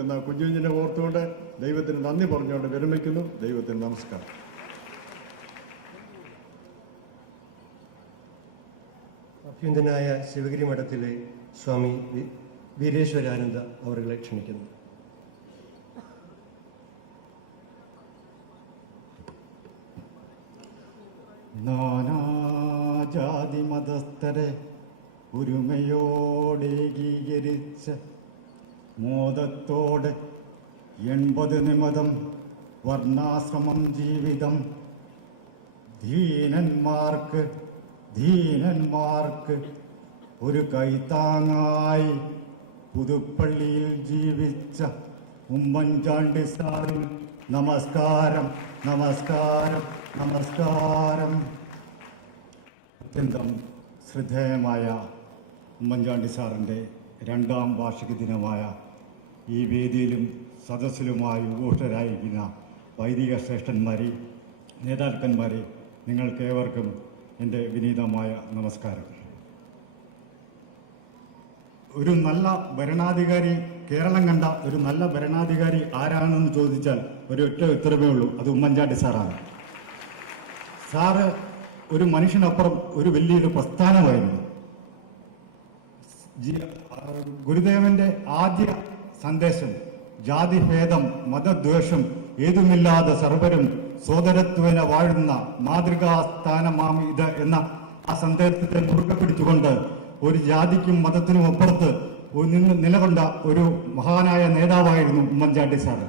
നിൽക്കുന്ന കുഞ്ഞുഞ്ഞിനെ ഓർത്തുകൊണ്ട് ദൈവത്തിന് നന്ദി പറഞ്ഞുകൊണ്ട് വിരമിക്കുന്നു. ദൈവത്തിന് നമസ്കാരം. അഭ്യന്തനായ ശിവഗിരി മഠത്തിലെ സ്വാമി വീരേശ്വരാനന്ദ അവരുകളെ ക്ഷണിക്കുന്നു. നാനാജാതി മതസ്ഥരെ ഒരുമയോടേകീകരിച്ച മോദത്തോടെ എൺപത് നിമതം വർണാശ്രമം ജീവിതം. ധീനന്മാർക്ക് ധീനന്മാർക്ക് ഒരു കൈത്താങ്ങായി പുതുപ്പള്ളിയിൽ ജീവിച്ച ഉമ്മൻചാണ്ടി സാറിന് നമസ്കാരം നമസ്കാരം നമസ്കാരം. അത്യന്തം ശ്രദ്ധേയമായ ഉമ്മൻചാണ്ടി സാറിന്റെ രണ്ടാം വാർഷിക ദിനമായ ഈ വേദിയിലും സദസ്സിലുമായി ഉപൂഷ്ടരായിരിക്കുന്ന വൈദിക ശ്രേഷ്ഠന്മാരെ നേതാക്കന്മാരെ നിങ്ങൾക്കേവർക്കും എന്റെ വിനീതമായ നമസ്കാരം. ഒരു നല്ല ഭരണാധികാരി കേരളം കണ്ട ഒരു നല്ല ഭരണാധികാരി ആരാണെന്ന് ചോദിച്ചാൽ ഒരു ഒറ്റ ഉത്തരവേ ഉള്ളൂ അത് ഉമ്മൻചാണ്ടി സാറാണ്. സാറ് ഒരു മനുഷ്യനപ്പുറം ഒരു വലിയൊരു പ്രസ്ഥാനമായിരുന്നു. ഗുരുദേവന്റെ ആദ്യ സന്ദേശം ജാതിഭേദം മതദ്വേഷം ഏതുമില്ലാതെ സർവരും സോദരത്വന വാഴുന്ന മാതൃകാസ്ഥാനമാം ഇത് എന്ന ആ സന്ദേശത്തെ മുറുകെ പിടിച്ചുകൊണ്ട് ഒരു ജാതിക്കും മതത്തിനും അപ്പുറത്ത് നിന്ന് നിലകൊണ്ട ഒരു മഹാനായ നേതാവായിരുന്നു ഉമ്മൻചാണ്ടി സാറ്.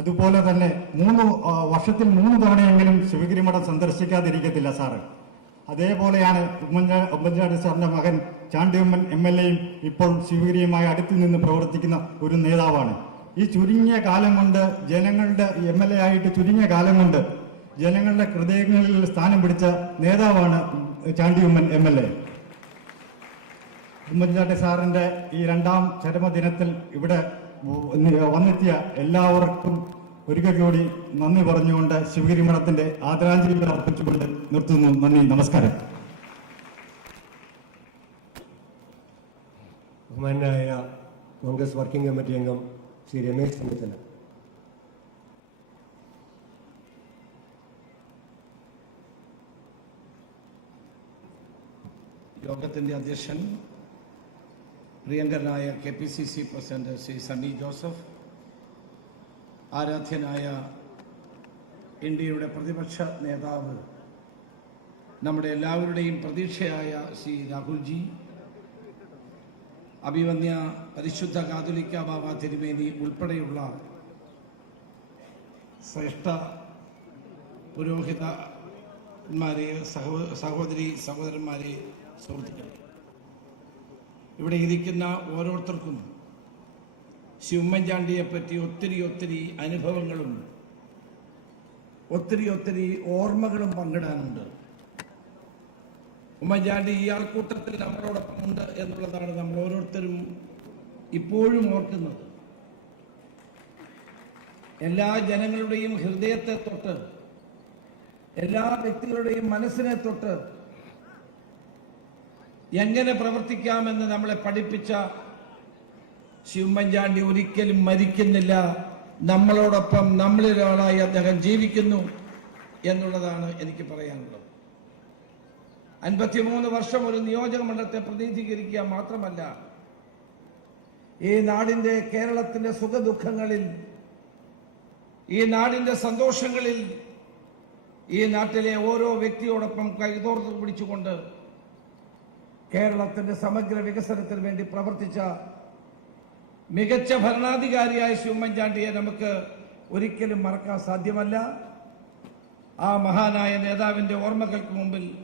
അതുപോലെ തന്നെ മൂന്ന് വർഷത്തിൽ മൂന്ന് തവണയെങ്കിലും ശിവഗിരി മഠം സന്ദർശിക്കാതിരിക്കത്തില്ല സാറ്. അതേപോലെയാണ് ഉമ്മൻചാ ഉമ്മൻചാണ്ടി സാറിന്റെ മകൻ ചാണ്ടിയമ്മൻ എം എൽ എയും ഇപ്പോൾ ശിവഗിരിയുമായി അടുത്തിൽ നിന്ന് പ്രവർത്തിക്കുന്ന ഒരു നേതാവാണ്. ഈ ചുരുങ്ങിയ കാലം കൊണ്ട് ജനങ്ങളുടെ എം എൽ എ ആയിട്ട് ചുരുങ്ങിയ കാലം കൊണ്ട് ജനങ്ങളുടെ ഹൃദയങ്ങളിൽ സ്ഥാനം പിടിച്ച നേതാവാണ് Chandy Oommen M L A. Oommen Chandy സാറിന്റെ ഈ രണ്ടാം ചരമദിനത്തിൽ ഇവിടെ വന്നെത്തിയ എല്ലാവർക്കും ഒരിക്കൽ കൂടി നന്ദി പറഞ്ഞുകൊണ്ട് ശിവഗിരി മഠത്തിന്റെ ആദരാഞ്ജലികൾ അർപ്പിച്ചുകൊണ്ട് നിർത്തുന്നു. നന്ദി നമസ്കാരം. ബഹുമാനായ കോൺഗ്രസ് വർക്കിംഗ് കമ്മിറ്റി അംഗം ശ്രീ രമേശ് ചെന്നിത്തല. യോഗത്തിന്റെ അധ്യക്ഷൻ പ്രിയങ്കരനായ K P C C president Shri Sunny Joseph ആരാധ്യനായ ഇന്ത്യയുടെ പ്രതിപക്ഷ നേതാവ് നമ്മുടെ എല്ലാവരുടെയും പ്രതീക്ഷയായ ശ്രീ രാഹുൽജി അഭിവന്യ പരിശുദ്ധ കാതുലിക്ക ബാബ തിരുമേനി ഉൾപ്പെടെയുള്ള ശ്രേഷ്ഠ പുരോഹിതന്മാരെ സഹോ സഹോദരി സഹോദരന്മാരെ സുഹൃത്തുക്കളെ ഇവിടെ ഇരിക്കുന്ന ഓരോരുത്തർക്കും ശ്രീ ഉമ്മൻചാണ്ടിയെ പറ്റി ഒത്തിരി ഒത്തിരി അനുഭവങ്ങളും ഒത്തിരി ഒത്തിരി ഓർമ്മകളും പങ്കിടാനുണ്ട്. ഉമ്മൻചാണ്ടി ഈ ആൾക്കൂട്ടത്തിൽ നമ്മളോടൊപ്പം ഉണ്ട് എന്നുള്ളതാണ് നമ്മൾ ഓരോരുത്തരും ഇപ്പോഴും ഓർക്കുന്നത്. എല്ലാ ജനങ്ങളുടെയും ഹൃദയത്തെ തൊട്ട് എല്ലാ വ്യക്തികളുടെയും മനസ്സിനെ തൊട്ട് എങ്ങനെ പ്രവർത്തിക്കാമെന്ന് നമ്മളെ പഠിപ്പിച്ച ശ്രീ ഉമ്മൻചാണ്ടി ഒരിക്കലും മരിക്കുന്നില്ല. നമ്മളോടൊപ്പം നമ്മളിലൊരാളായി അദ്ദേഹം ജീവിക്കുന്നു എന്നുള്ളതാണ് എനിക്ക് പറയാനുള്ളത്. അൻപത്തിമൂന്ന് വർഷം ഒരു നിയോജക മണ്ഡലത്തെ പ്രതിനിധീകരിക്കുക മാത്രമല്ല ഈ നാടിന്റെ കേരളത്തിന്റെ സുഖദുഃഖങ്ങളിൽ ഈ നാടിന്റെ സന്തോഷങ്ങളിൽ ഈ നാട്ടിലെ ഓരോ വ്യക്തിയോടൊപ്പം കൈതോർത്ത് പിടിച്ചുകൊണ്ട് കേരളത്തിന്റെ സമഗ്ര വികസനത്തിന് വേണ്ടി പ്രവർത്തിച്ച മികച്ച ഭരണാധികാരിയായ ശ്രീ ഉമ്മൻചാണ്ടിയെ നമുക്ക് ഒരിക്കലും മറക്കാൻ സാധ്യമല്ല. ആ മഹാനായ നേതാവിന്റെ ഓർമ്മകൾക്ക് മുമ്പിൽ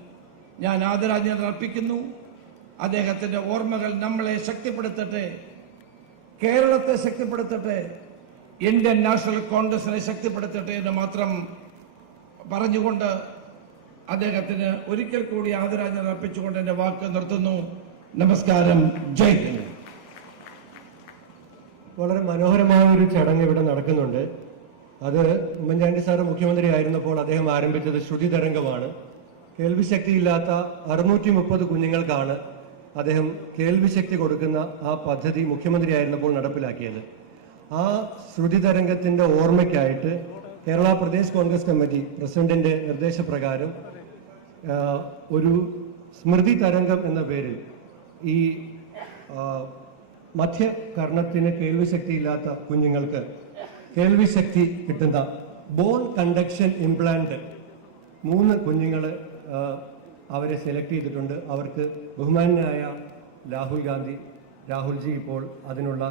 ഞാൻ ആദരാജ്ഞത അർപ്പിക്കുന്നു. അദ്ദേഹത്തിന്റെ ഓർമ്മകൾ നമ്മളെ ശക്തിപ്പെടുത്തട്ടെ. കേരളത്തെ ശക്തിപ്പെടുത്തട്ടെ. ഇന്ത്യൻ നാഷണൽ കോൺഗ്രസിനെ ശക്തിപ്പെടുത്തട്ടെ എന്ന് മാത്രം പറഞ്ഞുകൊണ്ട് അദ്ദേഹത്തിന് ഒരിക്കൽ കൂടി ആദരാജ്ഞത അർപ്പിച്ചുകൊണ്ട് എന്റെ വാക്ക് നിർത്തുന്നു. നമസ്കാരം. ജയ് ഹിന്ദ്. വളരെ മനോഹരമായ ഒരു ചടങ്ങ് ഇവിടെ നടക്കുന്നുണ്ട്. അത് ഉമ്മൻചാണ്ടി സാറ് മുഖ്യമന്ത്രി ആയിരുന്നപ്പോൾ അദ്ദേഹം ആരംഭിച്ചത് ശ്രുതി തരംഗമാണ്. കേൾവിശക്തിയില്ലാത്ത അറുന്നൂറ്റി മുപ്പത് കുഞ്ഞുങ്ങൾക്കാണ് അദ്ദേഹം കേൾവിശക്തി കൊടുക്കുന്ന ആ പദ്ധതി മുഖ്യമന്ത്രി ആയിരുന്നപ്പോൾ നടപ്പിലാക്കിയത്. ആ ശ്രുതി തരംഗത്തിന്റെ ഓർമ്മയ്ക്കായിട്ട് കേരള പ്രദേശ് കോൺഗ്രസ് കമ്മിറ്റി പ്രസിഡന്റിന്റെ നിർദ്ദേശപ്രകാരം ഒരു സ്മൃതി തരംഗം എന്ന പേരിൽ ഈ മധ്യകർണത്തിന് കേൾവിശക്തി ഇല്ലാത്ത കുഞ്ഞുങ്ങൾക്ക് കേൾവിശക്തി കിട്ടുന്ന ബോൺ കണ്ടക്ഷൻ ഇംപ്ലാന്റ് മൂന്ന് കുഞ്ഞുങ്ങൾ അവരെ സെലക്ട് ചെയ്തിട്ടുണ്ട്. അവർക്ക് ബഹുമാനായ രാഹുൽ ഗാന്ധി രാഹുൽജി ഇപ്പോൾ അതിനുള്ള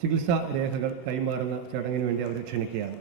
ചികിത്സാ രേഖകൾ കൈമാറുന്ന ചടങ്ങിന് വേണ്ടി അവരെ ക്ഷണിക്കുകയാണ്.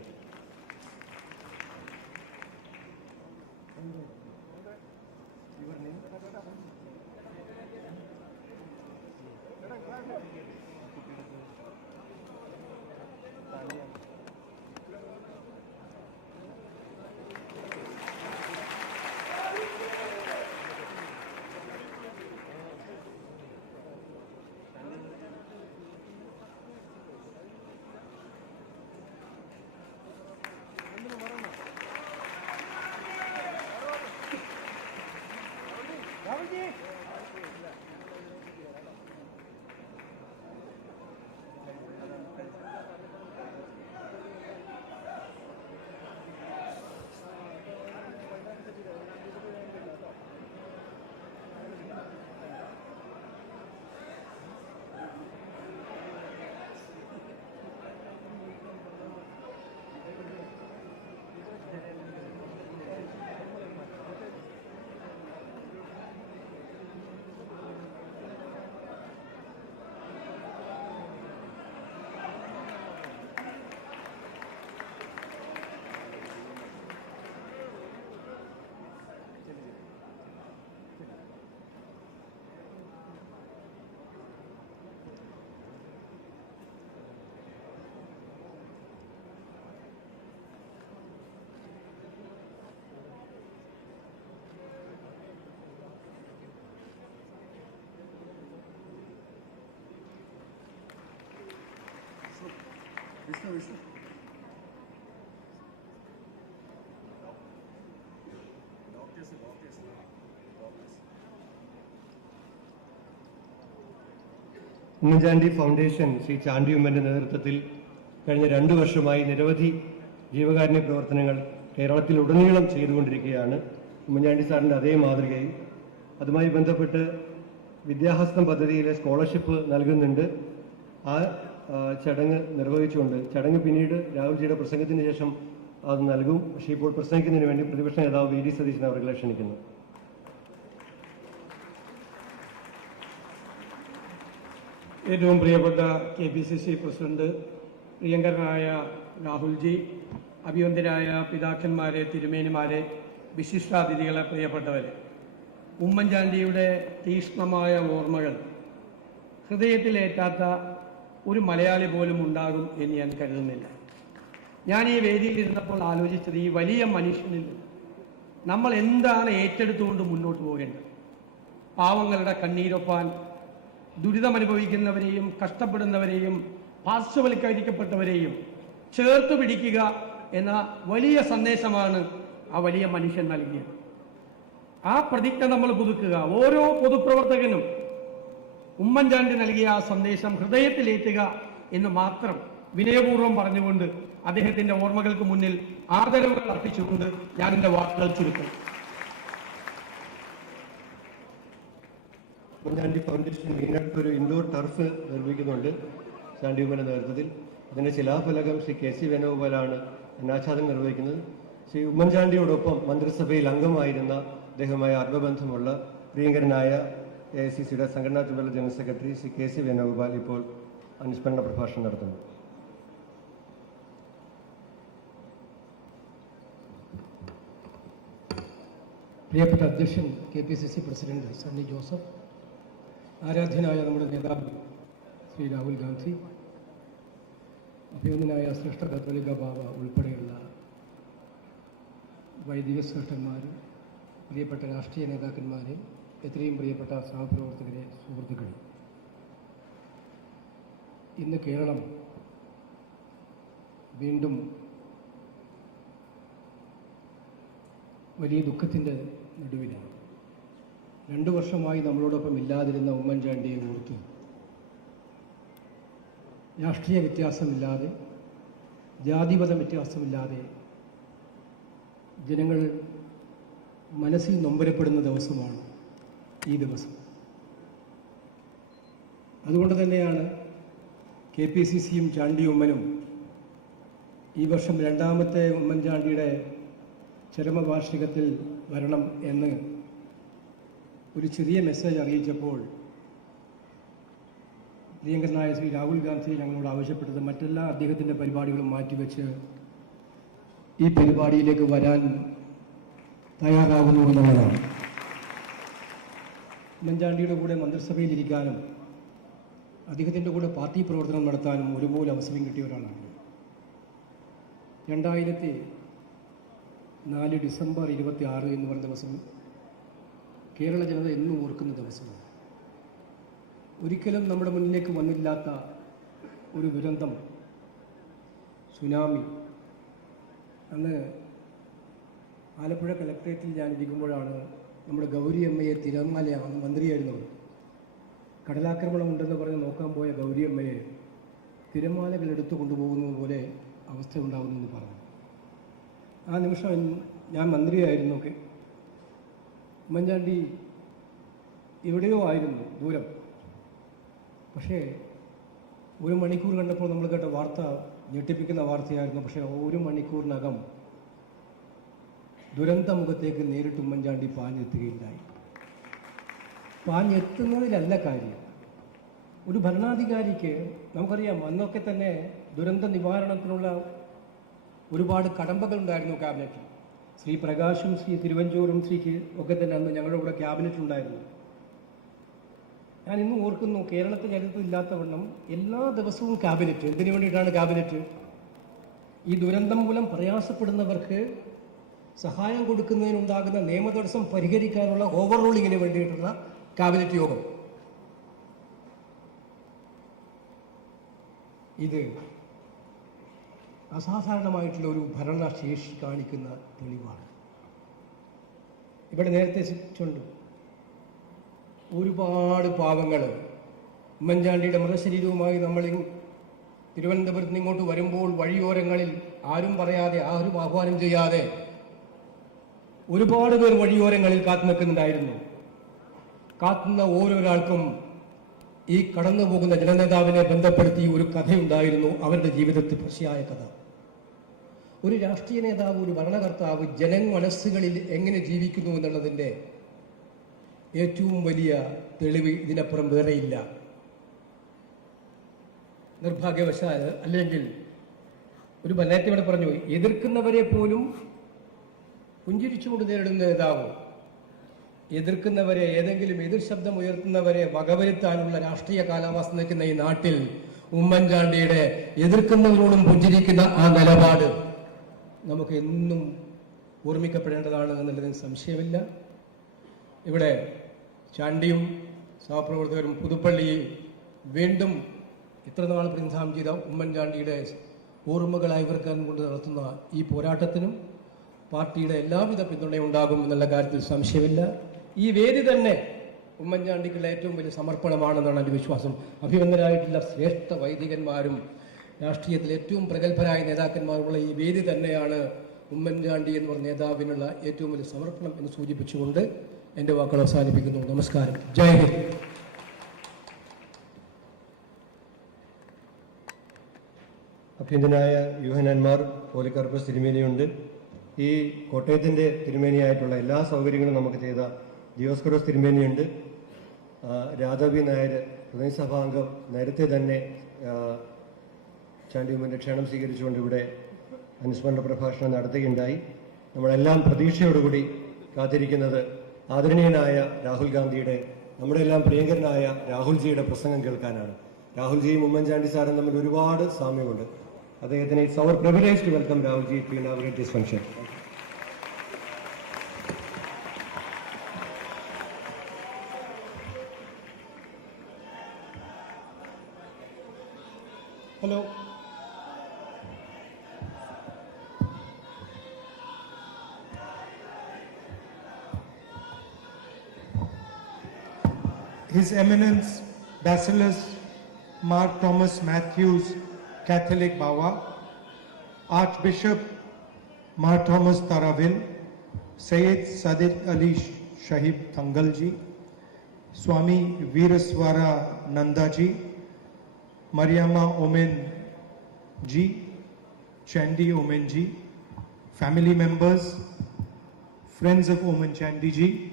Oommen Chandy foundation Shri Chandy ഉമ്മന്റെ നേതൃത്വത്തിൽ കഴിഞ്ഞ രണ്ടു വർഷമായി നിരവധി ജീവകാരുണ്യ പ്രവർത്തനങ്ങൾ കേരളത്തിൽ കേരളത്തിലുടനീളം ചെയ്തുകൊണ്ടിരിക്കുകയാണ്. ഉമ്മൻചാണ്ടി സാറിന്റെ അതേ മാതൃകയിൽ. അതുമായി ബന്ധപ്പെട്ട് വിദ്യാഹസ്തം പദ്ധതിയിലെ സ്കോളർഷിപ്പ് നൽകുന്നുണ്ട്. ആ ചടങ്ങ് നിർവഹിച്ചുകൊണ്ട് ചടങ്ങ് പിന്നീട് രാഹുൽജിയുടെ പ്രസംഗത്തിന് ശേഷം അത് നൽകും. പക്ഷേ ഇപ്പോൾ പ്രസംഗിക്കുന്നതിന് വേണ്ടി പ്രതിപക്ഷ നേതാവ് വി ഡി സതീശൻ അവരെ ക്ഷണിക്കുന്നു ഏറ്റവും പ്രിയപ്പെട്ട K P C C president പ്രിയങ്കരനായ രാഹുൽജി അഭിവന്ദരായ പിതാക്കന്മാരെ തിരുമേനിമാരെ വിശിഷ്ടാതിഥികളെ പ്രിയപ്പെട്ടവരെ ഉമ്മൻചാണ്ടിയുടെ തീക്ഷ്ണമായ ഓർമ്മകൾ ഹൃദയത്തിലേറ്റാത്ത ഒരു മലയാളി പോലും ഉണ്ടാകും എന്ന് ഞാൻ കരുതുന്നില്ല. ഞാൻ ഈ വേദിയിൽ ഇരുന്നപ്പോൾ ആലോചിച്ചത് ഈ വലിയ മനുഷ്യനിൽ നമ്മൾ എന്താണ് ഏറ്റെടുത്തുകൊണ്ട് മുന്നോട്ട് പോകേണ്ടത്? പാവങ്ങളുടെ കണ്ണീരൊപ്പാൻ ദുരിതമനുഭവിക്കുന്നവരെയും കഷ്ടപ്പെടുന്നവരെയും പാർശ്വവൽക്കരിക്കപ്പെട്ടവരെയും ചേർത്ത് പിടിക്കുക എന്ന വലിയ സന്ദേശമാണ് ആ വലിയ മനുഷ്യൻ നൽകിയത്. ആ പ്രതിജ്ഞ നമ്മൾ പുതുക്കുക. ഓരോ പൊതുപ്രവർത്തകനും ഉമ്മൻചാണ്ടി നൽകിയ ആ സന്ദേശം ഹൃദയത്തിലേറ്റുക എന്ന് മാത്രം വിനയപൂർവം പറഞ്ഞുകൊണ്ട് അദ്ദേഹത്തിന്റെ ഓർമ്മകൾക്ക് മുന്നിൽ ആദരവുകൾ അർപ്പിച്ചുകൊണ്ട് ഞാൻ എന്റെ വാക്കുകൾ ചുരുക്കും. ഉമ്മൻചാണ്ടി ഫൗണ്ടേഷൻ ഒരു ഇൻഡോർ ടർഫ് നിർമ്മിക്കുന്നുണ്ട്. ചാണ്ടി ഉമ്മന്റെ നേതൃത്വത്തിൽ. അതിന്റെ ശിലാഫലകം ശ്രീ കെ സി വേണുഗോപാലാണ് അനാച്ഛാദനം നിർവഹിക്കുന്നത്. ശ്രീ ഉമ്മൻചാണ്ടിയോടൊപ്പം മന്ത്രിസഭയിൽ അംഗമായിരുന്ന അദ്ദേഹവുമായി ആത്മബന്ധമുള്ള പ്രിയങ്കരനായ എ ഐ സി സിയുടെ സംഘടനാ ചുമതല general secretary Shri K C Venugopal ഇപ്പോൾ അനുസ്മരണ പ്രഭാഷണം നടത്തുന്നു. പ്രിയപ്പെട്ട അധ്യക്ഷൻ K P C C president Sunny Joseph ആരാധ്യനായ നമ്മുടെ നേതാവ് ശ്രീ രാഹുൽ ഗാന്ധി അഭിനന്ദനായ ശ്രേഷ്ഠ കത്തോലിക ബാബ ഉൾപ്പെടെയുള്ള വൈദിക ശ്രേഷ്ഠന്മാരും പ്രിയപ്പെട്ട രാഷ്ട്രീയ നേതാക്കന്മാരെ എത്രയും പ്രിയപ്പെട്ട സഹപ്രവർത്തകരെ സുഹൃത്തുക്കളെ ഇന്ന് കേരളം വീണ്ടും വലിയ ദുഃഖത്തിന്റെ നടുവിലാണ്. രണ്ടു വർഷമായി നമ്മളോടൊപ്പം ഇല്ലാതിരുന്ന ഉമ്മൻചാണ്ടിയെ ഓർത്ത് രാഷ്ട്രീയ വ്യത്യാസമില്ലാതെ ജാതിപത വ്യത്യാസമില്ലാതെ ജനങ്ങൾ മനസ്സിൽ നൊമ്പരപ്പെടുന്ന ദിവസമാണ് ഈ ദിവസം. അതുകൊണ്ട് തന്നെയാണ് കെ പി സി സിയും ചാണ്ടി ഉമ്മനും ഈ വർഷം രണ്ടാമത്തെ ഉമ്മൻചാണ്ടിയുടെ ചരമവാർഷികത്തിൽ വരണം എന്ന് ഒരു ചെറിയ മെസ്സേജ് അറിയിച്ചപ്പോൾ പ്രിയങ്കരനായ ശ്രീ രാഹുൽ ഗാന്ധി ഞങ്ങളോട് ആവശ്യപ്പെട്ടത് മറ്റെല്ലാ അദ്ദേഹത്തിന്റെ പരിപാടികളും മാറ്റിവെച്ച് ഈ പരിപാടിയിലേക്ക് വരാൻ തയ്യാറാകുന്നു എന്നുള്ളതാണ്. ഉമ്മൻചാണ്ടിയുടെ കൂടെ മന്ത്രിസഭയിലിരിക്കാനും അദ്ദേഹത്തിന്റെ കൂടെ പാർട്ടി പ്രവർത്തനം നടത്താനും ഒരുപോലെ അവസരം കിട്ടിയ ഒരാളാണ് രണ്ടായിരത്തി നാല് ഡിസംബർ ഇരുപത്തി ആറ് എന്ന് പറഞ്ഞ ദിവസം കേരള ജനത എന്നും ഓർക്കുന്ന ദിവസമാണ്. ഒരിക്കലും നമ്മുടെ മുന്നിലേക്ക് വന്നില്ലാത്ത ഒരു ദുരന്തം സുനാമി. അന്ന് ആലപ്പുഴ കലക്ട്രേറ്റിൽ ഞാൻ ഇരിക്കുമ്പോഴാണ് നമ്മുടെ ഗൗരി അമ്മയെ തിരമാല മന്ത്രിയായിരുന്നു. കടലാക്രമണം ഉണ്ടെന്ന് പറഞ്ഞ് നോക്കാൻ പോയ ഗൗരി അമ്മയെ തിരമാലകൾ എടുത്തു കൊണ്ടുപോകുന്നത് പോലെ അവസ്ഥ ഉണ്ടാകുന്നു പറഞ്ഞു. ആ നിമിഷം ഞാൻ മന്ത്രിയായിരുന്നു ഒക്കെ. ഉമ്മൻചാണ്ടി എവിടെയോ ആയിരുന്നു ദൂരം. പക്ഷേ ഒരു മണിക്കൂർ കണ്ടപ്പോൾ നമ്മൾ കേട്ട വാർത്ത ഞെട്ടിപ്പിക്കുന്ന വാർത്തയായിരുന്നു. പക്ഷേ ഒരു മണിക്കൂറിനകം ദുരന്തമുഖത്തേക്ക് നേരിട്ട് ഉമ്മൻചാണ്ടി പാഞ്ഞെത്തുകയുണ്ടായി. പാഞ്ഞെത്തുന്നതിലല്ല കാര്യം. ഒരു ഭരണാധികാരിക്ക് നമുക്കറിയാം അന്നൊക്കെ തന്നെ ദുരന്ത നിവാരണത്തിനുള്ള ഒരുപാട് കടമ്പകൾ ഉണ്ടായിരുന്നു ക്യാബിനറ്റിൽ. ശ്രീ പ്രകാശും ശ്രീ തിരുവഞ്ചൂറും ശ്രീക്ക് ഒക്കെ തന്നെ അന്ന് ഞങ്ങളുടെ കൂടെ ക്യാബിനറ്റിലുണ്ടായിരുന്നു ഞാൻ ഇന്നും ഓർക്കുന്നു കേരളത്തിൽ ചരിത്രത്തിൽ ഇല്ലാത്തവണ്ണം എല്ലാ ദിവസവും ക്യാബിനറ്റ് എന്തിനു വേണ്ടിയിട്ടാണ് ക്യാബിനറ്റ്? ഈ ദുരന്തം മൂലം പ്രയാസപ്പെടുന്നവർക്ക് സഹായം കൊടുക്കുന്നതിനുണ്ടാകുന്ന നിയമതടസ്സം പരിഹരിക്കാനുള്ള ഓവർറൂളിങ്ങിന് വേണ്ടിയിട്ടുള്ള ക്യാബിനറ്റ് യോഗം. ഇത് അസാധാരണമായിട്ടുള്ള ഒരു ഭരണശേഷി കാണിക്കുന്ന തെളിവാണ്. ഇവിടെ നേരത്തെ സൂചിപ്പിച്ചുണ്ട് ഒരുപാട് പാവങ്ങൾ ഉമ്മൻചാണ്ടിയുടെ മൃതശരീരവുമായി നമ്മൾ തിരുവനന്തപുരത്ത് ഇങ്ങോട്ട് വരുമ്പോൾ വഴിയോരങ്ങളിൽ ആരും പറയാതെ ആരും ആഹ്വാനം ചെയ്യാതെ ഒരുപാട് പേർ വഴിയോരങ്ങളിൽ കാത്തു നിൽക്കുന്നുണ്ടായിരുന്നു. കാത്തുന്ന ഓരോരാൾക്കും ഈ കടന്നു പോകുന്ന ജനനേതാവിനെ ബന്ധപ്പെടുത്തി ഒരു കഥയുണ്ടായിരുന്നു അവരുടെ ജീവിതത്തിൽ പശയായ കഥ. ഒരു രാഷ്ട്രീയ നേതാവ് ഒരു ഭരണകർത്താവ് ജനമനസ്സുകളിൽ എങ്ങനെ ജീവിക്കുന്നു എന്നുള്ളതിന്റെ ഏറ്റവും വലിയ തെളിവ് ഇതിനപ്പുറം വേറെയില്ല. നിർഭാഗ്യവശാൽ അല്ലെങ്കിൽ ഒരു ഇവിടെ പറഞ്ഞു എതിർക്കുന്നവരെ പോലും പുഞ്ചിരിച്ചുകൊണ്ട് നേരിടുന്ന നേതാവ് എതിർക്കുന്നവരെ ഏതെങ്കിലും എതിർ ശബ്ദം ഉയർത്തുന്നവരെ വകവരുത്താനുള്ള രാഷ്ട്രീയ കാലാവസ്ഥ നിൽക്കുന്ന ഈ നാട്ടിൽ ഉമ്മൻചാണ്ടിയുടെ എതിർക്കുന്നവരോടും പുഞ്ചിരിക്കുന്ന ആ നിലപാട് നമുക്ക് എന്നും ഓർമ്മിക്കപ്പെടേണ്ടതാണ് എന്നുള്ളതിന് സംശയമില്ല. ഇവിടെ ചാണ്ടിയും സഹപ്രവർത്തകരും പുതുപ്പള്ളിയിൽ വീണ്ടും ഇത്ര നാൾ പ്രതിനിധാനം ചെയ്ത ഉമ്മൻചാണ്ടിയുടെ ഓർമ്മകളായി വർക്കാൻ കൊണ്ട് നടത്തുന്ന ഈ പോരാട്ടത്തിനും പാർട്ടിയുടെ എല്ലാവിധ പിന്തുണയും ഉണ്ടാകും എന്നുള്ള കാര്യത്തിൽ സംശയമില്ല. ഈ വേദി തന്നെ ഉമ്മൻചാണ്ടിക്കുള്ള ഏറ്റവും വലിയ സമർപ്പണമാണെന്നാണ് എന്റെ വിശ്വാസം. അഭിനന്ദനായിട്ടുള്ള ശ്രേഷ്ഠ വൈദികന്മാരും രാഷ്ട്രീയത്തിൽ ഏറ്റവും പ്രഗത്ഭരായ നേതാക്കന്മാരുമുള്ള ഈ വേദി തന്നെയാണ് ഉമ്മൻചാണ്ടി എന്ന് പറഞ്ഞ നേതാവിനുള്ള ഏറ്റവും വലിയ സമർപ്പണം എന്ന് സൂചിപ്പിച്ചുകൊണ്ട് എന്റെ വാക്കുകൾ അവസാനിപ്പിക്കുന്നു. നമസ്കാരം. ജയ് ഹിന്ദ്. അഭ്യന്തനായ യുവനന്മാർ പോലിക്കാർക്ക് തിരുമേനിയുണ്ട് ഈ കോട്ടയത്തിന്റെ തിരുമേനിയായിട്ടുള്ള എല്ലാ സൗകര്യങ്ങളും നമുക്ക് ചെയ്ത ദിയോസ്കറോസ് തിരുമേനിയുണ്ട്. രാധാബി നായർ പ്രതിനിധിസഭാംഗം നേരത്തെ തന്നെ ചാണ്ടിയുമ്മന്റെ ക്ഷണം സ്വീകരിച്ചുകൊണ്ട് ഇവിടെ അനുസ്മരണ പ്രഭാഷണം നടത്തുകയുണ്ടായി. നമ്മളെല്ലാം പ്രതീക്ഷയോടുകൂടി കാത്തിരിക്കുന്നത് ആദരണീയനായ രാഹുൽ ഗാന്ധിയുടെ നമ്മുടെ എല്ലാം പ്രിയങ്കരനായ രാഹുൽജിയുടെ പ്രസംഗം കേൾക്കാനാണ്. രാഹുൽജിയും ഉമ്മൻചാണ്ടി സാറും തമ്മിൽ ഒരുപാട് സാമ്യമുണ്ട്. അദ്ദേഹത്തിന് it's our privilege to welcome Rahul ji to this function hello His Eminence Bacillus Mark Thomas Matthews, Catholic Bawa, Archbishop Mar Thomas Taravil, Sayyid Sadid Ali Shahib Thangalji, Swami Veeraswara Nandaji, Mariama Omen Ji, Chandi Omen family members, friends of Omen Chandi Ji,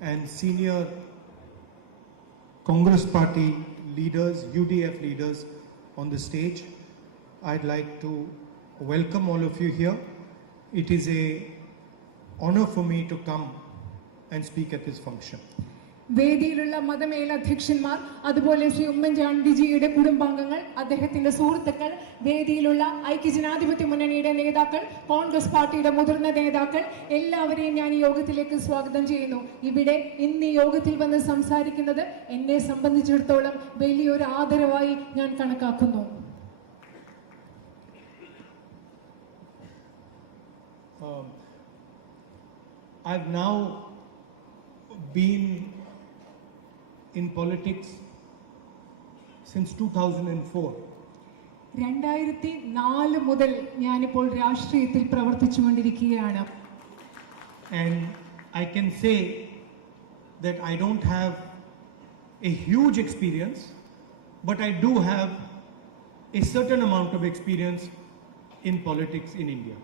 and senior Congress Party leaders, UDF leaders on the stage. I'd like to welcome all of you here. It is a honor for me to come and speak at this function. വേദിയിലുള്ള മതമേലധ്യക്ഷന്മാർ അതുപോലെ ശ്രീ ഉമ്മൻചാണ്ടിജിയുടെ കുടുംബാംഗങ്ങൾ അദ്ദേഹത്തിന്റെ സുഹൃത്തുക്കൾ വേദിയിലുള്ള ഐക്യ ഐക്യജനാധിപത്യ മുന്നണിയുടെ നേതാക്കൾ കോൺഗ്രസ് പാർട്ടിയുടെ മുതിർന്ന നേതാക്കൾ എല്ലാവരെയും ഞാൻ ഈ യോഗത്തിലേക്ക് സ്വാഗതം ചെയ്യുന്നു. ഇവിടെ ഇന്ന് യോഗത്തിൽ വന്ന് സംസാരിക്കുന്നത് എന്നെ സംബന്ധിച്ചിടത്തോളം വലിയൊരു ആദരവായി ഞാൻ കണക്കാക്കുന്നു. Um, I've now been in politics since 2004. രണ്ടായിരത്തി നാല് മുതൽ ഞാനിപ്പോൾ രാഷ്ട്രീയത്തിൽ പ്രവർത്തിച്ചുകൊണ്ടിരിക്കുകയാണ് And I can say that I don't have a huge experience, but I do have a certain amount of experience in politics in India.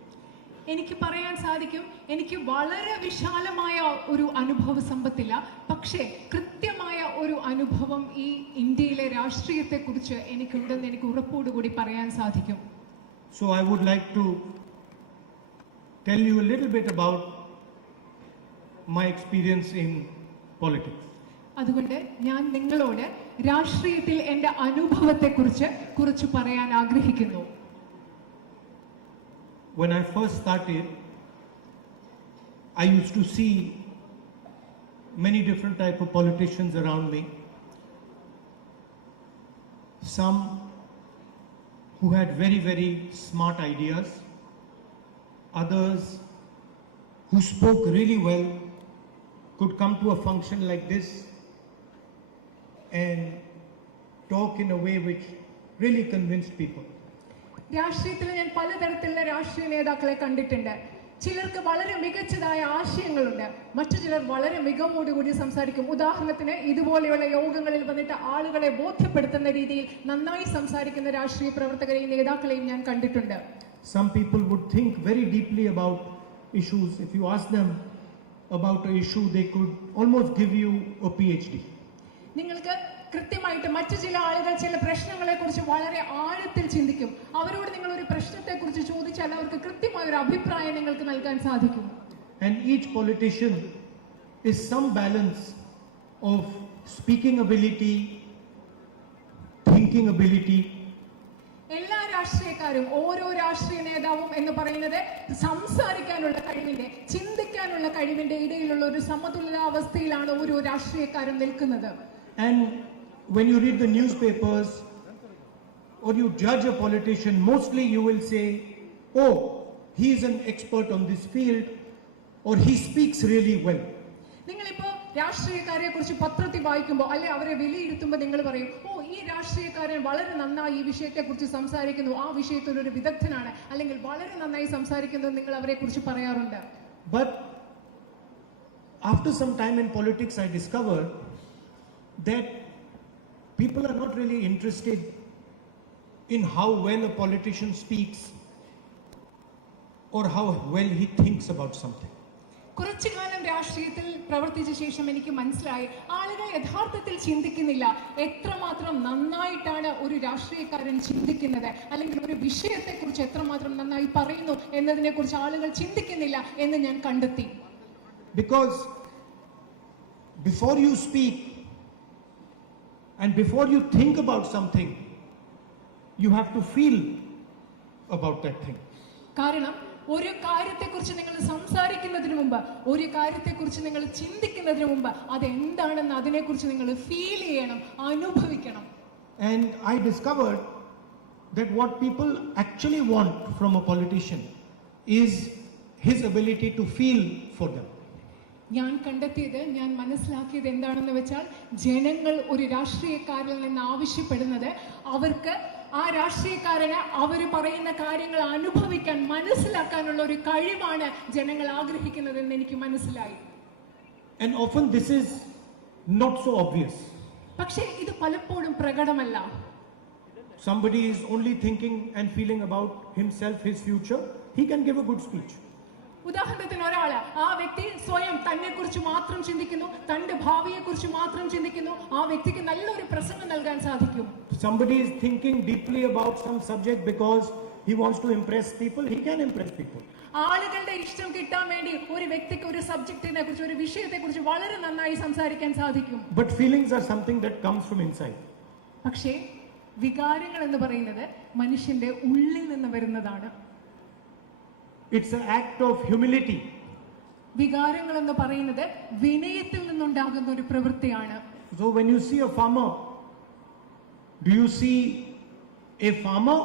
എനിക്ക് പറയാൻ സാധിക്കും. എനിക്ക് വളരെ വിശാലമായ ഒരു അനുഭവ സമ്പത്തില്ല. പക്ഷേ കൃത്യമായ ഒരു അനുഭവം ഈ ഇന്ത്യയിലെ രാഷ്ട്രീയത്തെക്കുറിച്ച് എനിക്കുണ്ടെന്ന് എനിക്ക് ഉറപ്പോടുകൂടി പറയാൻ സാധിക്കും. So I would like to tell you a little bit about my experience in politics. അതുകൊണ്ട് ഞാൻ നിങ്ങളോട് രാഷ്ട്രീയത്തിൽ എന്റെ അനുഭവത്തെക്കുറിച്ച് കുറിച്ച് പറയാൻ ആഗ്രഹിക്കുന്നു. When I first started, I used to see many different type of politicians around me. Some who had very very smart ideas, others who spoke really well could come to a function like this and talk in a way which really convinced people. രാഷ്ട്രീയത്തിൽ ഞാൻ പലതരത്തിലുള്ള രാഷ്ട്രീയ നേതാക്കളെ കണ്ടിട്ടുണ്ട് ചിലർക്ക് വളരെ മികച്ചതായ ആശയങ്ങളുണ്ട് മറ്റു ചിലർ വളരെ മികവോടുകൂടി സംസാരിക്കും ഉദാഹരണത്തിന് ഇതുപോലെയുള്ള യോഗങ്ങളിൽ വന്നിട്ട് ആളുകളെ ബോധ്യപ്പെടുത്തുന്ന രീതിയിൽ നന്നായി സംസാരിക്കുന്ന രാഷ്ട്രീയ പ്രവർത്തകരെയും നേതാക്കളെയും ഞാൻ കണ്ടിട്ടുണ്ട് Some people would think very deeply about issues. If you ask them about an issue, they could almost give you a PhD. നിങ്ങൾക്ക് കൃത്യമായിട്ട് മറ്റു ചില ആളുകൾ ചില പ്രശ്നങ്ങളെ കുറിച്ച് വളരെ ആഴത്തിൽ ചിന്തിക്കും. അവരോട് നിങ്ങൾ ഒരു പ്രശ്നത്തെ കുറിച്ച് ചോദിച്ചാൽ അവർക്ക് കൃത്യമായ ഒരു അഭിപ്രായം നിങ്ങൾക്ക് നൽകാൻ സാധിക്കും. And each politician is some balance of speaking ability, thinking ability, എല്ലാ രാഷ്ട്രീയക്കാരും ഓരോ രാഷ്ട്രീയ നേതാവും എന്ന് പറയുന്നത് സംസാരിക്കാനുള്ള കഴിവിന്റെ ചിന്തിക്കാനുള്ള കഴിവിന്റെ ഇടയിലുള്ള ഒരു സമതുലിതാവസ്ഥയിലാണ് ഓരോ രാഷ്ട്രീയക്കാരും നിൽക്കുന്നത്. And when you read the newspapers or you judge a politician, mostly you will say, oh, he's an expert on this field or he speaks really well. നിങ്ങളിപ്പോ രാഷ്ട്രീയക്കാരെ കുറിച്ച് പത്രത്തിൽ വായിക്കുമ്പോൾ അല്ലെ അവരെ വിലയിരുത്തുമ്പോൾ നിങ്ങൾ പറയും ഓ ഈ രാഷ്ട്രീയക്കാരൻ വളരെ നന്നായി ഈ വിഷയത്തെ കുറിച്ച് സംസാരിക്കുന്നു ആ വിഷയത്തിൽ ഒരു വിദഗ്ധനാണ് അല്ലെങ്കിൽ വളരെ നന്നായി സംസാരിക്കുന്നു എന്ന് നിങ്ങൾ അവരെ കുറിച്ച് പറയാറുണ്ട് But after some time in politics, I discovered that people are not really interested in how well a politician speaks or how well he thinks about something. കുറച്ചു കാലം രാഷ്ട്രീയത്തിൽ പ്രവർത്തിച്ച ശേഷം എനിക്ക് മനസ്സിലായി ആളുകൾ യഥാർത്ഥത്തിൽ ചിന്തിക്കുന്നില്ല എത്രമാത്രം നന്നായിട്ടാണ് ഒരു രാഷ്ട്രീയക്കാരൻ ചിന്തിക്കുന്നത് അല്ലെങ്കിൽ ഒരു വിഷയത്തെ കുറിച്ച് എത്രമാത്രം നന്നായി പറയുന്നു എന്നതിനെ കുറിച്ച് ആളുകൾ ചിന്തിക്കുന്നില്ല എന്ന് ഞാൻ കണ്ടെത്തി Because before you speak and before you think about something, you have to feel about that thing. കാരണം ഒരു കാര്യത്തെക്കുറിച്ച് നിങ്ങൾ സംസാരിക്കുന്നതിന് മുമ്പ് ഒരു കാര്യത്തെക്കുറിച്ച് നിങ്ങൾ ചിന്തിക്കുന്നതിന് മുമ്പ് അതെന്താണെന്ന് അതിനെക്കുറിച്ച് നിങ്ങൾ ഫീൽ ചെയ്യണം അനുഭവിക്കണം And I discovered that what people actually want from a politician is his ability to feel for them. ഞാൻ കണ്ടെത്തിയത് ഞാൻ മനസ്സിലാക്കിയത് എന്താണെന്ന് വെച്ചാൽ ജനങ്ങൾ ഒരു രാഷ്ട്രീയക്കാരിൽ നിന്ന് ആവശ്യപ്പെടുന്നത് അവർക്ക് ആ രാഷ്ട്രീയക്കാരന് അവർ പറയുന്ന കാര്യങ്ങൾ അനുഭവിക്കാൻ മനസ്സിലാക്കാനുള്ള ഒരു കഴിവാണ് ജനങ്ങൾ ആഗ്രഹിക്കുന്നതെന്ന് എനിക്ക് മനസ്സിലായി And often this is not so obvious. പക്ഷേ ഇത് പലപ്പോഴും പ്രകടമല്ല Somebody is only thinking and feeling about himself, his future, he can give a good speech. ഉദാഹരണത്തിന് ഒരാൾ ആ വ്യക്തി സ്വയം തന്നെ കുറിച്ച് മാത്രം ചിന്തിക്കുന്നു തന്റെ ഭാവിയെ കുറിച്ച് മാത്രം ചിന്തിക്കുന്നു ആ വ്യക്തിക്ക് നല്ലൊരു പ്രസംഗം നൽകാൻ സാധിക്കും Somebody is thinking deeply about some subject because he wants to impress people, he can impress people. ആളുകളുടെ ഇഷ്ടം കിട്ടാൻ വേണ്ടി ഒരു വ്യക്തിക്ക് ഒരു സബ്ജക്റ്റിനെ കുറിച്ച് ഒരു വിഷയത്തെ കുറിച്ച് വളരെ നന്നായി സംസാരിക്കാൻ സാധിക്കും But feelings are something that comes from inside. പക്ഷേ വികാരങ്ങൾ എന്ന് പറയുന്നത് മനുഷ്യന്റെ ഉള്ളിൽ നിന്ന് വരുന്നതാണ് It's an act of humility. വികാരങ്ങൾ എന്ന് പറയുന്നത് വിനയത്തിൽ നിന്നുണ്ടാകുന്ന ഒരു പ്രവൃത്തിയാണ് So when you see a farmer, do you see a farmer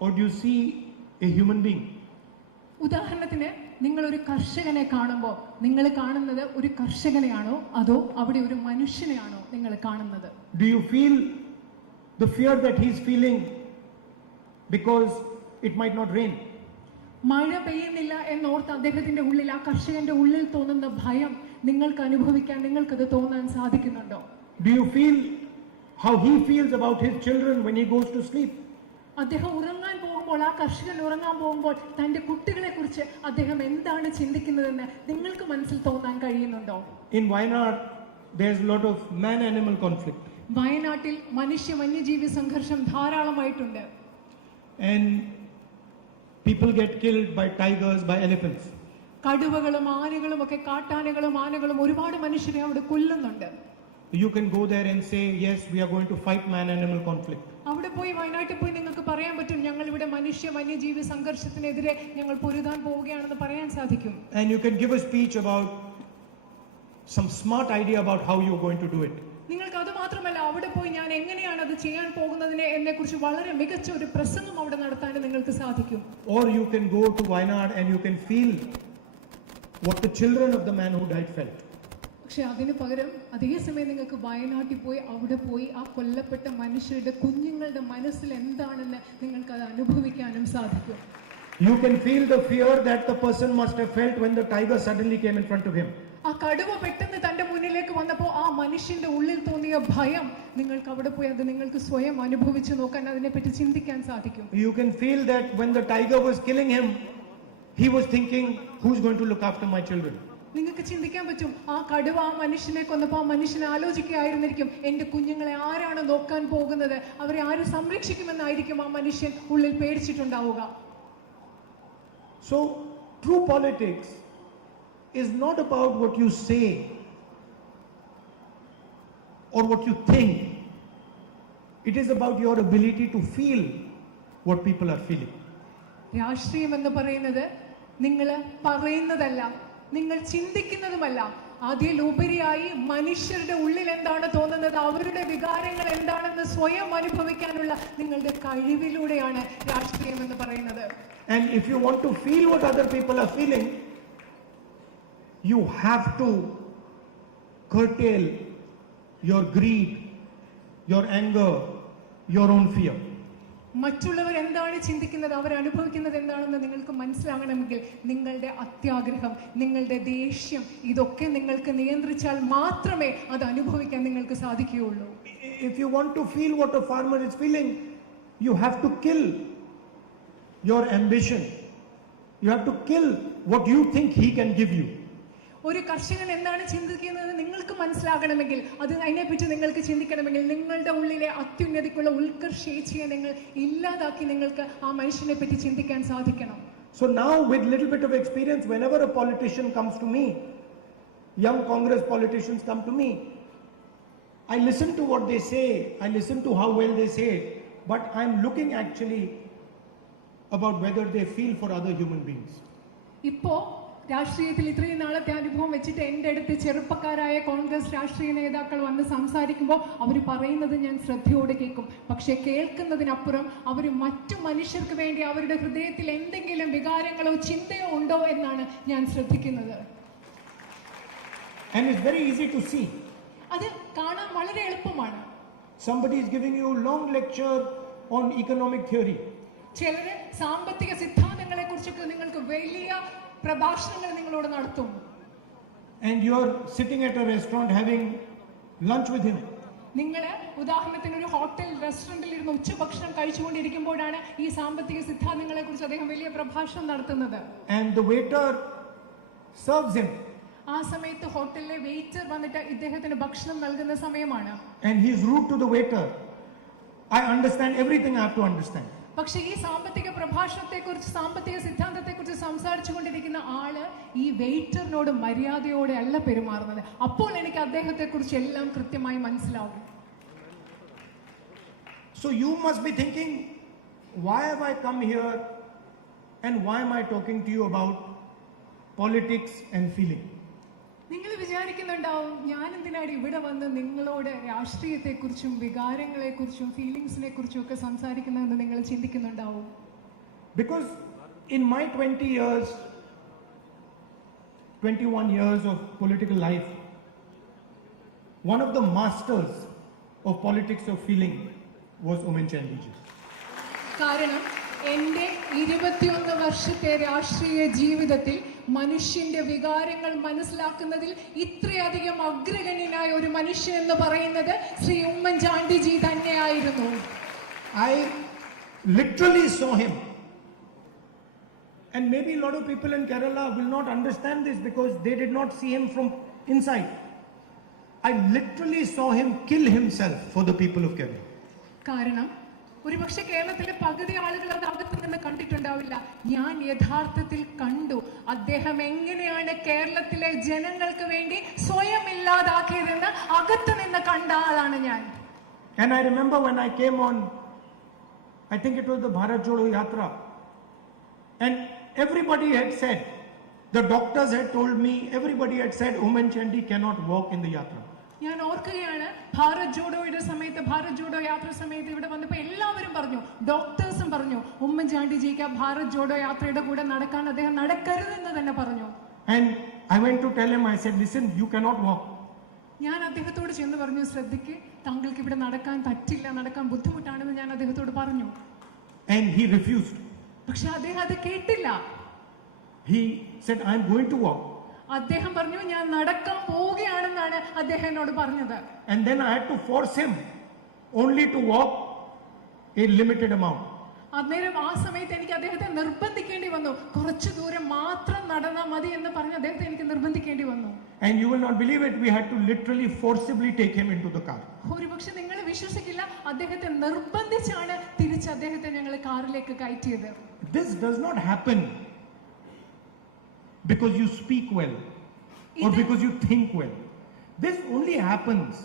or do you see a human being? ഉദാഹരണത്തിന് നിങ്ങൾ ഒരു കർഷകനെ കാണുമ്പോൾ നിങ്ങൾ കാണുന്നത് ഒരു കർഷകനെയാണോ അതോ അവിടെ ഒരു മനുഷ്യനെയാണോ നിങ്ങൾ കാണുന്നത് Do you feel the fear that he's feeling because it might not rain? മഴ പെയ്യുന്നില്ല എന്നോർത്ത് അദ്ദേഹത്തിന്റെ ഉള്ളിൽ ആ കർഷകന്റെ ഉള്ളിൽ തോന്നുന്ന ഭയം നിങ്ങൾക്ക് അനുഭവിക്കാൻ നിങ്ങൾക്കത് തോന്നാൻ സാധിക്കുന്നുണ്ടോ do you feel how he feels about his children when he goes to sleep? അദ്ദേഹം ഉറങ്ങാൻ പോകുമ്പോൾ ആ കർഷകൻ ഉറങ്ങാൻ പോകുമ്പോൾ തന്റെ കുട്ടികളെ കുറിച്ച് അദ്ദേഹം എന്താണ് ചിന്തിക്കുന്നതെന്ന് നിങ്ങൾക്ക് മനസ്സിൽ തോന്നാൻ കഴിയുന്നുണ്ടോ in Wayanad there's a lot of man animal conflict. വയനാട്ടിൽ മനുഷ്യ വന്യജീവി സംഘർഷം ധാരാളമായിട്ടുണ്ട് And people get killed by tigers, by elephants. കടുവകളും ആനകളും ഒക്കെ കാട്ടാനകളും ആനകളും ഒരുപാട് മനുഷ്യരെ അവിടെ കൊല്ലുന്നുണ്ട് You can go there and say, Yes, we are going to fight man animal conflict. അവിടെ പോയി വയനാട്ടിൽ പോയി നിങ്ങൾക്ക് പറയാൻ പറ്റും ഞങ്ങൾ ഇവിടെ മനുഷ്യ വന്യജീവി സംഘർഷത്തിനെതിരെ ഞങ്ങൾ പൊരുതാൻ പോവുകയാണെന്ന് പറയാൻ സാധിക്കും And you can give a speech about some smart idea about how you're going to do it. നിങ്ങൾക്ക് അത് മാത്രമല്ല അവിടെ പോയി ഞാൻ എങ്ങനെയാണ് അത് ചെയ്യാൻ പോകുന്നതിനെ എന്നെ കുറിച്ച് വളരെ മികച്ച ഒരു പ്രസംഗം അവിടെ നടത്താൻ നിങ്ങൾക്ക് സാധിക്കും. Or you can go to Wayanad and you can feel what the children of the man who died felt പക്ഷേ അതിന് പകരം അതേസമയം നിങ്ങൾക്ക് വയനാട്ടിൽ പോയി അവിടെ പോയി ആ കൊല്ലപ്പെട്ട മനുഷ്യരുടെ കുഞ്ഞുങ്ങളുടെ മനസ്സിൽ എന്താണെന്ന് നിങ്ങൾക്ക് അത് അനുഭവിക്കാനും സാധിക്കും. You can feel the fear that the person must have felt when the tiger suddenly came in front of him ആ കടുവ പെട്ടെന്ന് തന്റെ മുന്നിലേക്ക് വന്നപ്പോൾ ആ മനുഷ്യന്റെ ഉള്ളിൽ തോന്നിയ ഭയം നിങ്ങൾക്ക് അവിടെ പോയി അത് നിങ്ങൾക്ക് സ്വയം അനുഭവിച്ച് നോക്കാൻ അതിനെപ്പറ്റി ചിന്തിക്കാൻ സാധിക്കും. You can feel that when the tiger was killing him, he was thinking, Who's going to look after my children? നിങ്ങൾക്ക് ചിന്തിക്കാൻ പറ്റും ആ കടുവ ആ മനുഷ്യനെ കൊന്നപ്പോൾ ആ മനുഷ്യൻ ആലോചിക്കുകയായിരുന്നിരിക്കും എന്റെ കുഞ്ഞുങ്ങളെ ആരാണ് നോക്കാൻ പോകുന്നത്? അവരെ ആര് സംരക്ഷിക്കുമെന്നായിരിക്കും ആ മനുഷ്യൻ ഉള്ളിൽ പേടിച്ചിട്ടുണ്ടാവുക. So, true politics is not about what you say or what you think, it is about your ability to feel what people are feeling. രാഷ്ട്രീയം എന്ന് പറയുന്നത് നിങ്ങൾ പറയുന്നതല്ല നിങ്ങൾ ചിന്തിക്കുന്നതുമല്ല അതിലുപരിയായി മനുഷ്യരുടെ ഉള്ളിൽ എന്താണ് തോന്നുന്നത് അവരുടെ വികാരങ്ങൾ എന്താണെന്ന് സ്വയം അനുഭവിക്കാനുള്ള നിങ്ങളുടെ കഴിവിലൂടെയാണ് രാഷ്ട്രീയം എന്ന് പറയുന്നത് And if you want to feel what other people are feeling, you have to curtail your greed, your anger, your own fear. മറ്റുള്ളവർ എന്താണ് ചിന്തിക്കുന്നത് അവർ അനുഭവിക്കുന്നത് എന്താണെന്ന് നിങ്ങൾക്ക് മനസ്സിലാകണമെങ്കിൽ നിങ്ങളുടെ അത്യാഗ്രഹം നിങ്ങളുടെ ദേഷ്യം ഇതൊക്കെ നിങ്ങൾക്ക് നിയന്ത്രിച്ചാൽ മാത്രമേ അത് അനുഭവിക്കാൻ നിങ്ങൾക്ക് സാധിക്കുകയുള്ളൂ If you want to feel what a farmer is feeling, you have to kill your ambition. You have to kill what you think he can give you. ഒരു കർഷകൻ എന്താണ് ചിന്തിക്കുന്നത് നിങ്ങൾക്ക് മനസ്സിലാകണമെങ്കിൽ അത് അതിനെപ്പറ്റി നിങ്ങൾക്ക് ചിന്തിക്കണമെങ്കിൽ നിങ്ങളുടെ ഉള്ളിലെ അത്യുന്നതിക്കുള്ള ഉത്കർഷേച്ഛയെ നിങ്ങൾ ഇല്ലാതാക്കി നിങ്ങൾക്ക് ആ മനുഷ്യനെ പറ്റി ചിന്തിക്കാൻ സാധിക്കണം So now, with little bit of experience, whenever a politician comes to me, young Congress politicians come to me, I listen to what they say, I listen to how well they say it, but I'm looking actually about whether they feel for other human beings. ഇപ്പോ രാഷ്ട്രീയത്തിൽ ഇത്രയും നാളത്തെ അനുഭവം വെച്ചിട്ട് എന്റെ അടുത്ത് ചെറുപ്പക്കാരായ കോൺഗ്രസ് രാഷ്ട്രീയ നേതാക്കൾ വന്ന് സംസാരിക്കുമ്പോൾ അവർ പറയുന്നത് ഞാൻ ശ്രദ്ധയോടെ കേൾക്കും പക്ഷേ കേൾക്കുന്നതിനപ്പുറം അവർ മറ്റു മനുഷ്യർക്ക് വേണ്ടി അവരുടെ ഹൃദയത്തിൽ എന്തെങ്കിലും വികാരങ്ങളോ ചിന്തയോ ഉണ്ടോ എന്നാണ് ഞാൻ ശ്രദ്ധിക്കുന്നത് And it's very easy to see. അത് കാണാൻ വളരെ എളുപ്പമാണ് Somebody is giving you long lecture on economic theory. ചിലര് സാമ്പത്തിക സിദ്ധാന്തങ്ങളെ കുറിച്ചൊക്കെ നിങ്ങൾക്ക് വലിയ പ്രഭാഷണങ്ങൾ നിങ്ങളോട് നടത്തും and you are sitting at a restaurant having lunch with him. നിങ്ങൾ ഉദാഹരണത്തിന് ഒരു ഹോട്ടൽ റെസ്റ്റോറന്റിൽ ഇരുന്ന് ഉച്ചഭക്ഷണം കഴിച്ചുകൊണ്ടിരിക്കുമ്പോഴാണ് ഈ സാമ്പത്തിക സിദ്ധാന്തങ്ങളെ കുറിച്ച് അദ്ദേഹം വലിയ പ്രഭാഷണം നടത്തുന്നത് And the waiter serves him ആ സമയത്ത് ഹോട്ടലിലെ വെയിറ്റർ വന്നിട്ട് ഇദ്ദേഹത്തിന് ഭക്ഷണം നൽകുന്ന സമയമാണ് and he is rude to the waiter. I understand everything I have to understand. പക്ഷെ ഈ സാമ്പത്തിക പ്രഭാഷണത്തെക്കുറിച്ച് സാമ്പത്തിക സിദ്ധാന്തത്തെക്കുറിച്ച് സംസാരിച്ചു കൊണ്ടിരിക്കുന്ന ആൾ ഈ വെയിറ്ററിനോട് മര്യാദയോടെ അല്ല പെരുമാറുന്നത് അപ്പോൾ എനിക്ക് അദ്ദേഹത്തെക്കുറിച്ച് എല്ലാം കൃത്യമായി മനസ്സിലാവും So you must be thinking, why have I come here and why am I talking to you about politics and feeling? നിങ്ങൾ വിചാരിക്കുന്നുണ്ടാവും ഞാൻ എന്തിനാണ് ഇവിടെ വന്ന് നിങ്ങളോട് രാഷ്ട്രീയത്തെക്കുറിച്ചും വികാരങ്ങളെക്കുറിച്ചും ഫീലിങ്സിനെ കുറിച്ചും ഒക്കെ സംസാരിക്കുന്നതെന്ന് നിങ്ങൾ ചിന്തിക്കുന്നുണ്ടാവും because in my twenty 20 twenty 21 years of political life one of the masters of politics of feeling was Oommen Chandiji. കാരണം എന്റെ ഇരുപത്തിയൊന്ന് വർഷത്തെ രാഷ്ട്രീയ ജീവിതത്തിൽ മനുഷ്യന്റെ വികാരങ്ങൾ മനസ്സിലാക്കുന്നതിൽ ഇത്രയധികം അഗ്രഗണ്യനായ ഒരു മനുഷ്യൻ എന്ന് പറയുന്നത് ശ്രീ ഉമ്മൻചാണ്ടിജി തന്നെയായിരുന്നു I literally saw him And maybe a lot of people in Kerala will not understand this because they did not see him from inside. I literally saw him kill himself for the people of Kerala. കാരണം ഒരുപക്ഷെ കേരളത്തിലെ പകുതി ആളുകൾ അത് അകത്ത് നിന്ന് കണ്ടിട്ടുണ്ടാവില്ല ഞാൻ യഥാർത്ഥത്തിൽ കണ്ടു അദ്ദേഹം എങ്ങനെയാണ് കേരളത്തിലെ ജനങ്ങൾക്ക് വേണ്ടി സ്വയം ഇല്ലാതാക്കിയതെന്ന് അകത്ത് നിന്ന് കണ്ട ആളാണ് ഞാൻ And I remember when I came on, I think it was the Bharat Jodo Yatra, and everybody had said, the doctors had told me, everybody had said, Uman Chandi cannot walk in the Yatra. ഞാൻ ഓർക്കുകയാണ് ഭാരത് ജോഡോയുടെ സമയത്ത് ഭാരത് ജോഡോ യാത്ര സമയത്ത് ഇവിടെ വന്നപ്പോൾ എല്ലാവരും പറഞ്ഞു ഡോക്ടേഴ്സും പറഞ്ഞു ഉമ്മൻചാണ്ടി ജിക്ക് ഭാരത് ജോഡോ യാത്രയുടെ കൂടെ നടക്കാൻ അദ്ദേഹം നടക്കരുതെന്ന് തന്നെ പറഞ്ഞു. ഞാൻ അദ്ദേഹത്തോട് ചെന്ന് പറഞ്ഞു ശ്രദ്ധിക്ക് താങ്കൾക്ക് ഇവിടെ നടക്കാൻ പറ്റില്ല നടക്കാൻ ബുദ്ധിമുട്ടാണെന്ന് ഞാൻ അദ്ദേഹത്തോട് പറഞ്ഞു. പക്ഷെ അദ്ദേഹം അത് കേട്ടില്ല He said, I'm going to walk. അദ്ദേഹം പറഞ്ഞു ഞാൻ നടക്കാൻ പോവുകയാണെന്നാണ് അദ്ദേഹം എന്നോട് പറഞ്ഞത് And then I had to force him only to walk a limited amount. അന്നേരം ആ സമയത്ത് എനിക്ക് അദ്ദേഹത്തെ നിർബന്ധിക്കേണ്ടി വന്നു കുറച്ചു ദൂരം മാത്രം നടന്നാൽ മതി എന്ന് പറഞ്ഞ് അദ്ദേഹത്തെ എനിക്ക് നിർബന്ധിക്കേണ്ടി വന്നു And you will not believe it, we had to literally forcibly take him into the car. ഒരുപക്ഷെ നിങ്ങൾ വിശ്വസിക്കില്ല അദ്ദേഹത്തെ നിർബന്ധിച്ചാണ് തിരിച്ച് അദ്ദേഹത്തെ ഞങ്ങൾ കാറിലേക്ക് കയറ്റിയത് This does not happen because you speak well or because you think well. This only happens